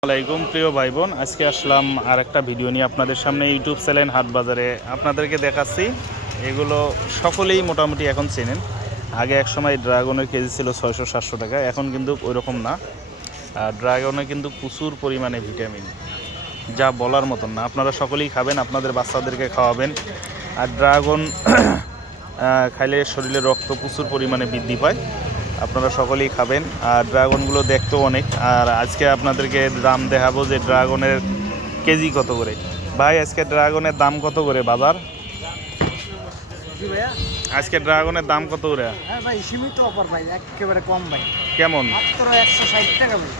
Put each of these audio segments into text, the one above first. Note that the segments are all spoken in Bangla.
আসসালামাইকুম প্রিয় ভাই বোন, আজকে আসলাম আর একটা ভিডিও নিয়ে আপনাদের সামনে। ইউটিউব চ্যানেল হাট বাজারে আপনাদেরকে দেখাচ্ছি। এগুলো সকলেই মোটামুটি এখন চেনেন। আগে এক সময় ড্রাগনের কেজি ছিল 600-700 টাকা, এখন কিন্তু ওই রকম না। ড্রাগনে কিন্তু প্রচুর পরিমাণে ভিটামিন, যা বলার মতন না। আপনারা সকলেই খাবেন, আপনাদের বাচ্চাদেরকে খাওয়াবেন। আর ড্রাগন খাইলে শরীরে রক্ত প্রচুর পরিমাণে বৃদ্ধি পায়। আপনারা সকলেই খাবেন। আর ড্রাগনগুলো দেখতেও অনেক। আর আজকে আপনাদেরকে দাম দেখাবো যে ড্রাগনের কেজি কত করে। ভাই, আজকে ড্রাগনের দাম কত করে বাজার? আজকে ড্রাগনের দাম কত করে? হ্যাঁ ভাই, সীমিত অফার ভাই, একেবারে কম ভাই। কেমন? মাত্র 160 টাকা ভাই।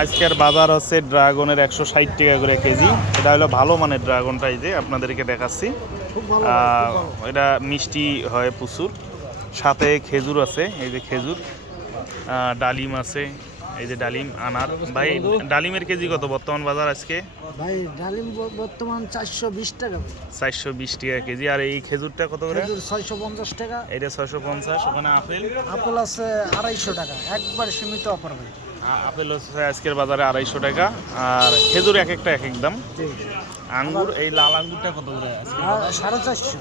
আজকের বাজার হচ্ছে ড্রাগনের 160 টাকা করে কেজি। এটা হলো ভালো মানের ড্রাগনটা, এই যে আপনাদেরকে দেখাচ্ছি। খুব ভালো। এটা মিষ্টি হয় প্রচুর, সাথে খেজুর আছে, এই যে খেজুর, ডালিম আছে, এই যে ডালিম, আনার। ভাই, ডালিমের কেজি কত বর্তমান বাজার আজকে? ভাই ডালিম বর্তমান 420 টাকা ভাই। 420 টাকা কেজি। আর এই খেজুরটা কত করে? খেজুর 650 টাকা। এটা 650। ওখানে আপেল? আপেল আছে 250 টাকা, একবার সীমিত অফার ভাই। আপেল হচ্ছে আজকের বাজারে 250 টাকা। আর খেজুর এক একটা এক এক দাম। আঙ্গুর, এই লাল আঙ্গুরটা কত করে আজকে? 450।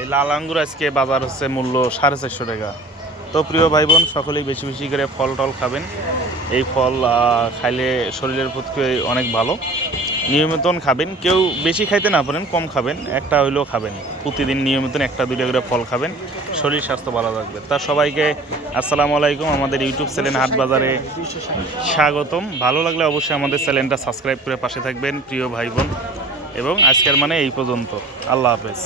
এই লাল আঙ্গুর আজকে বাজার হচ্ছে মূল্য 450 টাকা। তো প্রিয় ভাই বোন, সকলেই বেশি বেশি করে ফল টল খাবেন। এই ফল খাইলে শরীরের পক্ষে অনেক ভালো। নিয়মিত খাবেন, কেউ বেশি খাইতে না পারেন, কম খাবেন, একটা হইলেও খাবেন। প্রতিদিন নিয়মিত একটা দুইটা করে ফল খাবেন, শরীর স্বাস্থ্য ভালো থাকবে। তা সবাইকে আসসালামু আলাইকুম। আমাদের ইউটিউব চ্যানেল হাট বাজারে স্বাগতম। ভালো লাগলে অবশ্যই আমাদের চ্যানেলটা সাবস্ক্রাইব করে পাশে থাকবেন প্রিয় ভাই বোন। এবং আজকের মানে এই পর্যন্ত। আল্লাহ হাফেজ।